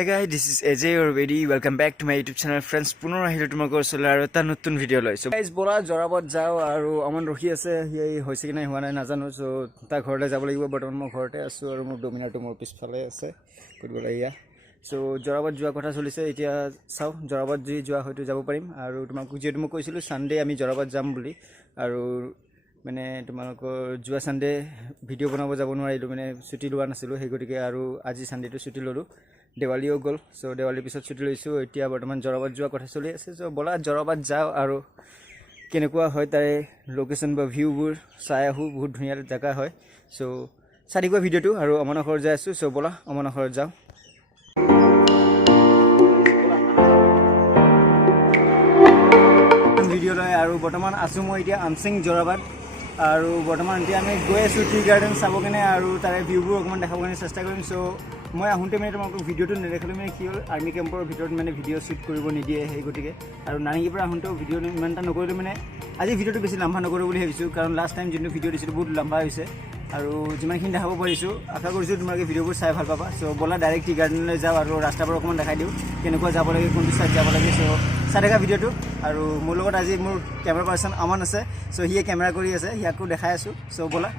Hey guys, this is AJ or very welcome back to my YouTube channel friends. পুনৰ আহিলো তোমালোকৰ ওচৰলৈ আৰু এটা নতুন ভিডিও লৈ। So guys, বলা জৰাবত যাও আৰু আমন ৰখি আছে, হেই হৈছে কি নাই হোৱা নাই নাজানো। সো তাৰ ঘৰলৈ যাব লাগিব, বৰ্তমান মই ঘৰতে আছো আৰু মোৰ ডমিনাৰটো মোৰ পিছফালে আছে ফুটবল এয়া। সো জৰাবত যোৱা কথা চলিছে, এতিয়া চাও জৰাবত যোৱা হয়তো যাব পাৰিম আৰু তোমাক যেটো মই কৈছিলো সানডে আমি জৰাবত যাম বুলি আৰু মানে তোমালোকৰ যোৱা সানডে ভিডিও বনাব যাব নোৱাৰিলো, মানে ছুটি লোৱা নাছিলো, সেই গতিকে আৰু আজি সানডেটো ছুটি ললো। দেৱালীও গ'ল, সো দেৱালীৰ পিছত ছুটি লৈছোঁ, এতিয়া বৰ্তমান জৰাবাদ যোৱা কথা চলি আছে। সো বলা জৰাবাদ যাওঁ আৰু কেনেকুৱা হয় তাৰে লোকেশ্যন বা ভিউবোৰ চাই আহোঁ, বহুত ধুনীয়া জেগা হয়। সো চাই দিবা ভিডিঅ'টো আৰু অমনৰ ঘৰত যাই আছোঁ। সো বলা অমনৰ ঘৰত যাওঁ। ভিডিঅ' লৈ আৰু বৰ্তমান আছোঁ মই এতিয়া আমচিং জৰাবাদ আৰু বৰ্তমান এতিয়া আমি গৈ আছোঁ টি গাৰ্ডেন চাব কাৰণে আৰু তাৰে ভিউবোৰ অকণমান দেখাব কাৰণে চেষ্টা কৰিম। সো মই আহোঁতে মানে তোমালোকক ভিডিঅ'টো নেদেখালোঁ, মানে কি হ'ল আৰ্মি কেম্পৰ ভিতৰত মানে ভিডিঅ' শ্বুট কৰিব নিদিয়ে, সেই গতিকে আৰু নাৰেংগীৰ পৰা আহোঁতেও ভিডিঅ' ইমান এটা নকৰিলোঁ, মানে আজি ভিডিঅ'টো বেছি লাম্বা নকৰোঁ বুলি ভাবিছোঁ, কাৰণ লাষ্ট টাইম যোনটো ভিডিঅ' দিছিলোঁ বহুত লাম্বা হৈছে আৰু যিমানখিনি দেখাব পাৰিছোঁ আশা কৰিছোঁ তোমালোকে ভিডিঅ'বোৰ চাই ভাল পাবা। চ' বলা ডাইৰেক্ট টি গাৰ্ডেনলৈ যাওঁ আৰু ৰাস্তাবোৰ অকণমান দেখাই দিওঁ কেনেকুৱা যাব লাগে, কোনটো ছাইড যাব লাগে। চ' চাই দেখা ভিডিঅ'টো আৰু মোৰ লগত আজি মোৰ কেমেৰা পাৰ্চন আমন আছে। চ' সিয়ে কেমেৰা কৰি আছে, সিয়াকো দেখাই আছোঁ। চ' বলা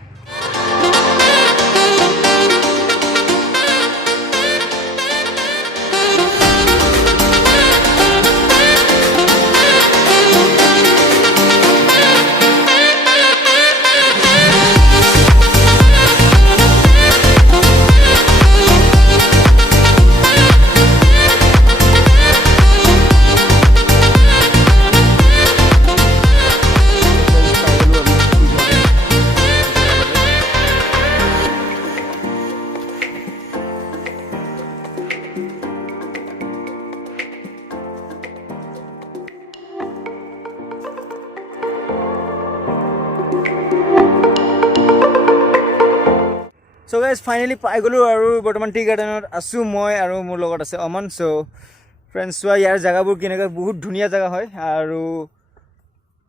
সো গাইজ ফাইনেলি পাই গ'লোঁ আৰু বৰ্তমান টি গাৰ্ডেনত আছোঁ মই আৰু মোৰ লগত আছে অমন। চ' ফ্ৰেণ্ডছ চোৱা ইয়াৰ জেগাবোৰ কেনেকৈ, বহুত ধুনীয়া জেগা হয় আৰু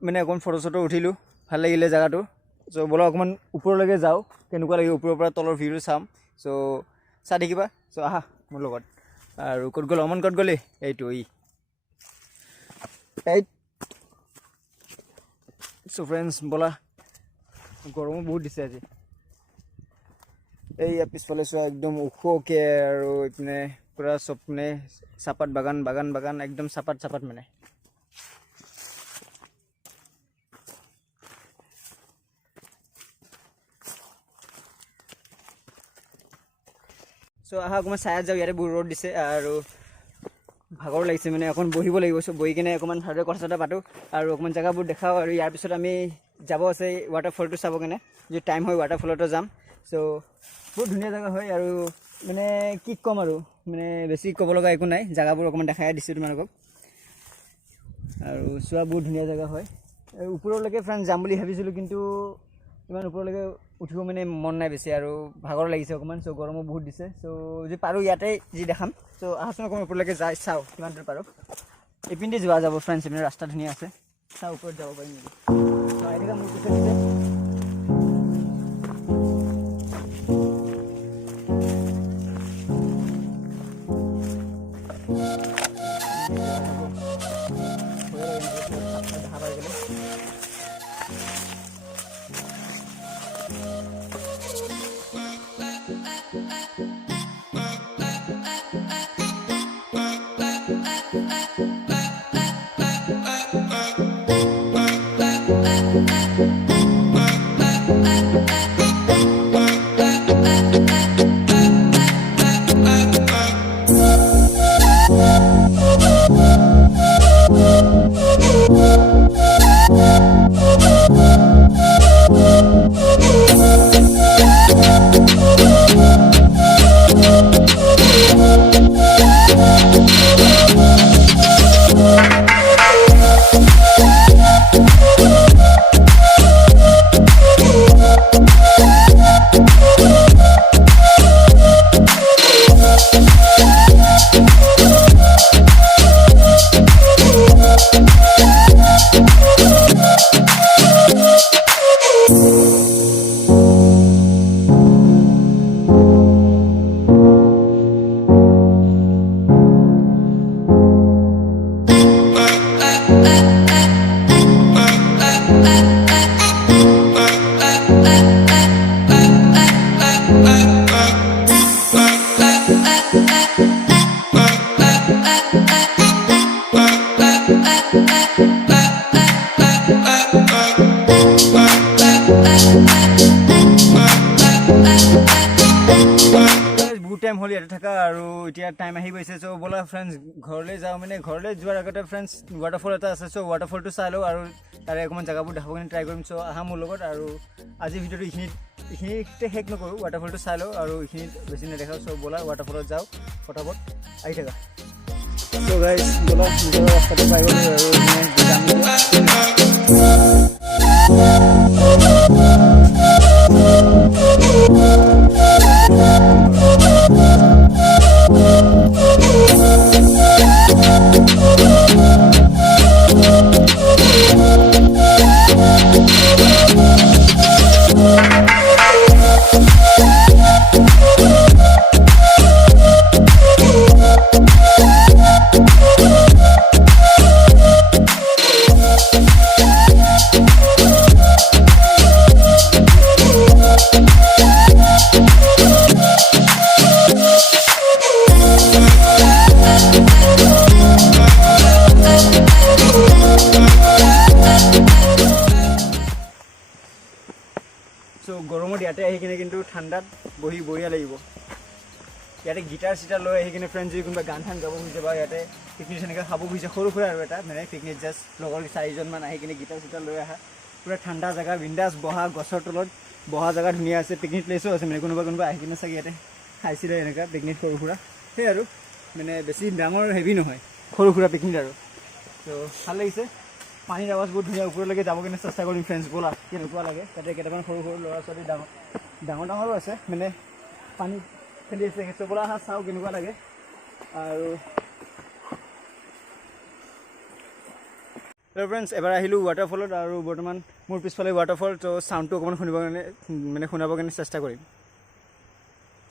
মানে অকণমান ফটো চটো উঠিলোঁ, ভাল লাগিলে জেগাটো। চ' ব'লা অকণমান ওপৰলৈকে যাওঁ, কেনেকুৱা লাগে ওপৰৰ পৰা তলৰ ভিউটো চাম। চ' চাই দেখিবা। চ' আহা মোৰ লগত। আৰু ক'ত গ'ল অমন, ক'ত গ'লে এইটো চ' ফ্ৰেণ্ডছ ব'লা, গৰমো বহুত দিছে আজি। এইয়া পিছফালে চোৱা একদম ওখকৈ আৰু এইপিনে পূৰা চব মানে চাহপাত বাগান বাগান বাগান একদম চাহপাত চাহপাত মানে। চ' আহা অকণমান চায়াত যাওঁ, ইয়াতে বহুত ৰ'দ দিছে আৰু ভাগৰ লাগিছে, মানে অকণমান বহিব লাগিব। চ' বহি কিনে অকণমান ভালদৰে কথা চথা পাতোঁ আৰু অকণমান জেগাবোৰ দেখাওঁ আৰু ইয়াৰ পিছত আমি যাব আছে ৱাটাৰফলটো চাব কাৰণে, যদি টাইম হয় ৱাটাৰফলতো যাম। চ' বহুত ধুনীয়া জেগা হয় আৰু মানে কি ক'ম আৰু মানে বেছি ক'ব লগা একো নাই, জেগাবোৰ অকণমান দেখাই দিছোঁ তোমালোকক। আৰু চোৱা বহুত ধুনীয়া জেগা হয়। আৰু ওপৰলৈকে ফ্ৰেণ্ড যাম বুলি ভাবিছিলোঁ, কিন্তু ইমান ওপৰলৈকে উঠিব মানে মন নাই বেছি আৰু ভাগৰ লাগিছে অকণমান। চ' গৰমো বহুত দিছে। চ' যদি পাৰোঁ ইয়াতে যি দেখাম। চ' আহাচোন অকণমান ওপৰলৈকে যাই চাওঁ কিমান দূৰ পাৰোঁ। এইপিনে যোৱা যাব ফ্ৰেণ্ডছ, এইপিনে ৰাস্তা ধুনীয়া আছে, চাওঁ ওপৰত যাব পাৰিম নেকি। চ' এনেকুৱা মোৰ পিছত দিছে। বহুত টাইম হ'ল ইয়াতে থকা আৰু এতিয়া টাইম আহি গৈছে চ' ব'লা ফ্ৰেণ্ডছ ঘৰলৈ যাওঁ মানে ঘৰলৈ যোৱাৰ আগতে ফ্ৰেণ্ডছ ৱাটাৰফল এটা আছে চ' ৱাটাৰফলটো চাই লওঁ আৰু তাৰে অকণমান জেগাবোৰ দেখাব কাৰণে ট্ৰাই কৰিম চ' আহা মোৰ লগত আৰু আজিৰ ভিডিঅ'টো এইখিনিতে শেষ নকৰোঁ ৱাটাৰফলটো চাই লওঁ আৰু এইখিনিত বেছি নেদেখাওঁ চ' ব'লা ৱাটাৰফলত যাওঁ ফটাফট আহি থাকা চ' গাইজ ব'লা নিজৰ ৰাস্তাটো পাই গ'লোঁ আৰু চ' গৰমত ইয়াতে আহি কিনে কিন্তু ঠাণ্ডাত বহি বঢ়িয়া লাগিব ইয়াতে গিটাৰ চিটাৰ লৈ আহি কিনে ফ্ৰেণ্ডছ যদি কোনোবা গান চান গাব খুজিছে বা ইয়াতে পিকনিক তেনেকৈ খাব খুজিছে সৰু সুৰা আৰু এটা মানে পিকনিক জাষ্ট লগৰ 4জনমান আহি কিনে গিটাৰ চিটাৰ লৈ আহা পুৰা ঠাণ্ডা জেগা বিন্দাছ বহা গছৰ তলত বহা জেগা ধুনীয়া আছে পিকনিক প্লেচো আছে মানে কোনোবা আহি কিনে চাগে ইয়াতে খাইছিলে এনেকুৱা পিকনিক সৰু সুৰা সেই আৰু মানে বেছি ডাঙৰ হেভি নহয় সৰু সুৰা পিকনিক আৰু ত' ভাল লাগিছে পানীৰ আৱাজ বহুত ধুনীয়া ওপৰলৈকে যাব কিনে চেষ্টা কৰিম ফ্ৰেণ্ডছ ব'লা কেনেকুৱা লাগে তাতে কেইটামান সৰু সৰু ল'ৰা ছোৱালী ডাঙৰো আছে মানে পানী খেলি আছে সেইটো ব'লা আহা চাওঁ কেনেকুৱা লাগে আৰু ফ্ৰেণ্ডছ এবাৰ আহিলোঁ ৱাটাৰফলত আৰু বৰ্তমান মোৰ পিছফালে ৱাটাৰফল ত' চাউণ্ডটো অকণমান শুনাবৰ কাৰণে চেষ্টা কৰিম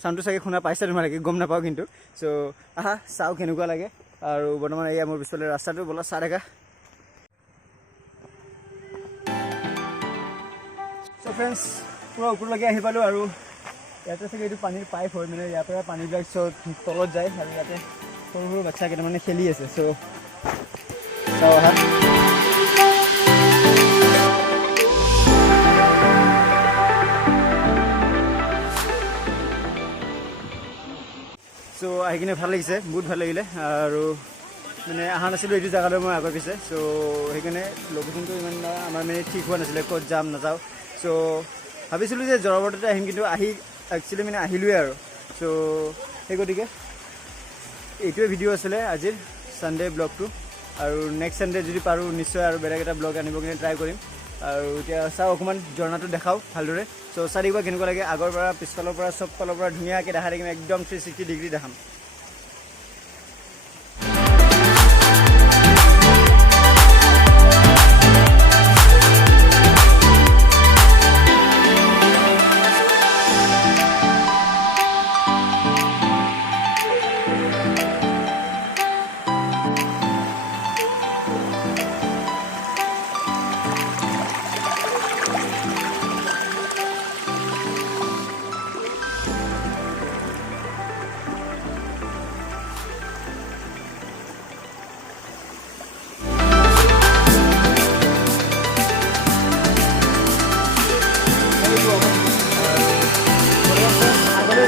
চাউণ্ডটো চাগে শুনা পাইছে তোমালোকে গম নাপাওঁ কিন্তু চ' আহা চাওঁ কেনেকুৱা লাগে আৰু বৰ্তমান এয়া মোৰ পিছফালে ৰাস্তাটো ব'লা চাই থাকা চ' ফ্ৰেণ্ডছ পূৰা ওপৰলৈকে আহি পালোঁ আৰু ইয়াতে চাগে এইটো পানীৰ পাইপ হয় মানে ইয়াৰ পৰা পানীবিলাক চব তলত যায় আৰু ইয়াতে সৰু সৰু বাচ্চা কেইটামানে খেলি আছে চ' চাওঁ আহা চ' আহি কিনে ভাল লাগিছে বহুত ভাল লাগিলে আৰু মানে অহা নাছিলোঁ এইটো জেগালৈ মই আগৰ পিছে চ' সেইকাৰণে লোকেশ্যনটো ইমান আমাৰ মানে ঠিক হোৱা নাছিলে ক'ত যাম নাযাওঁ চ' ভাবিছিলোঁ যে জৰাবাটতে আহিম কিন্তু একচুৱেলি মানে আহিলোৱে আৰু চ' সেই গতিকে এইটোৱে ভিডিঅ' আছিলে আজিৰ ছানডে ব্লগটো আৰু নেক্সট ছানডে যদি পাৰোঁ নিশ্চয় আৰু বেলেগ এটা ব্লগ আনিব কিনে ট্ৰাই কৰিম আৰু এতিয়া চাওঁ অকণমান ঝৰ্ণাটো দেখাওঁ ভালদৰে চ' চাৰিওফালে কেনেকুৱা লাগে আগৰ পৰা পিছফালৰ পৰা চব ফালৰ পৰা ধুনীয়াকৈ দেখাই থাকিম একদম 360 ডিগ্ৰী দেখাম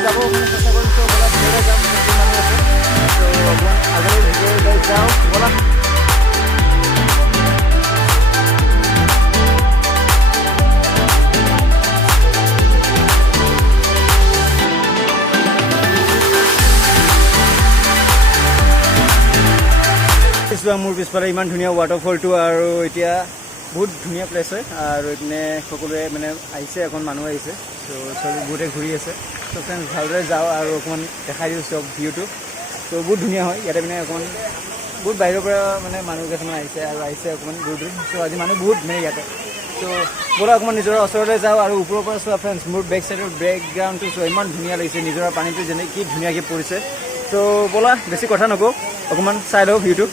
যাব মানে চেষ্টা কৰিছোঁ ব'লা ভিতৰলৈ যাম মানুহ আছে ত' অকণমান আগলৈ ভিতৰলৈ যাওঁ ব'লা মোৰ পিছফালে ইমান ধুনীয়া ৱাটাৰফলটো আৰু এতিয়া বহুত ধুনীয়া প্লেচ হয় আৰু এইপিনে সকলোৱে মানে আহিছে এখন মানুহ আহিছে ত' চব বহুতে ঘূৰি আছে ত' ফ্ৰেণ্ডছ ভালদৰে যাওঁ আৰু অকণমান দেখাই দিওঁ চব ভিউটো ত' বহুত ধুনীয়া হয় ইয়াতে মানে অকণমান বহুত বাহিৰৰ পৰা মানে মানুহ কিছুমান আহিছে আৰু আহিছে অকণমান দূৰ দূৰ চ' আজি মানুহ বহুত মানে ইয়াতে ত' ব'লা অকণমান নিজৰ ওচৰলৈ যাওঁ আৰু ওপৰৰ পৰা চোৱা ফ্ৰেণ্ডছ মোৰ বেক চাইডৰ বেকগ্ৰাউণ্ডটো চোৱা ইমান ধুনীয়া লাগিছে নিজৰ পানীটো যেনে কি ধুনীয়াকৈ পৰিছে ত' ব'লা বেছি কথা নকওঁ অকণমান চাই লওঁ ভিউটো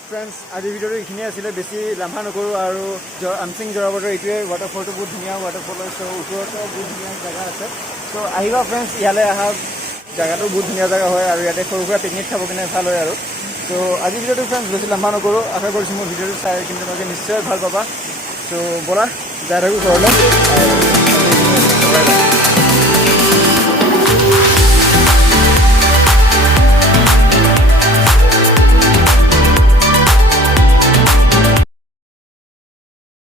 ফ্ৰেণ্ডছ আজি ভিডিঅ'টো এইখিনিয়ে আছিলে বেছি লাম্বা নকৰোঁ আৰু আমচিং জৰাবাদৰ এইটোৱে ৱাটাৰফলটো বহুত ধুনীয়া ৱাটাৰফল হয় চ' ওচৰতো বহুত ধুনীয়া জেগা আছে চ' আহিবা ফ্ৰেণ্ডছ ইয়ালৈ অহা জেগাটো বহুত ধুনীয়া জেগা হয় আৰু ইয়াতে সৰু সুৰা পিকনিক খাব কিনে ভাল হয় আৰু চ' আজি ভিডিঅ'টো ফ্ৰেণ্ডছ বেছি লাম্বা নকৰোঁ আশা কৰিছোঁ মোৰ ভিডিঅ'টো চাই কিন্তু তোমালোকে নিশ্চয় ভাল পাবা চ' ব'লা যাই থাকোঁ ঘৰলৈ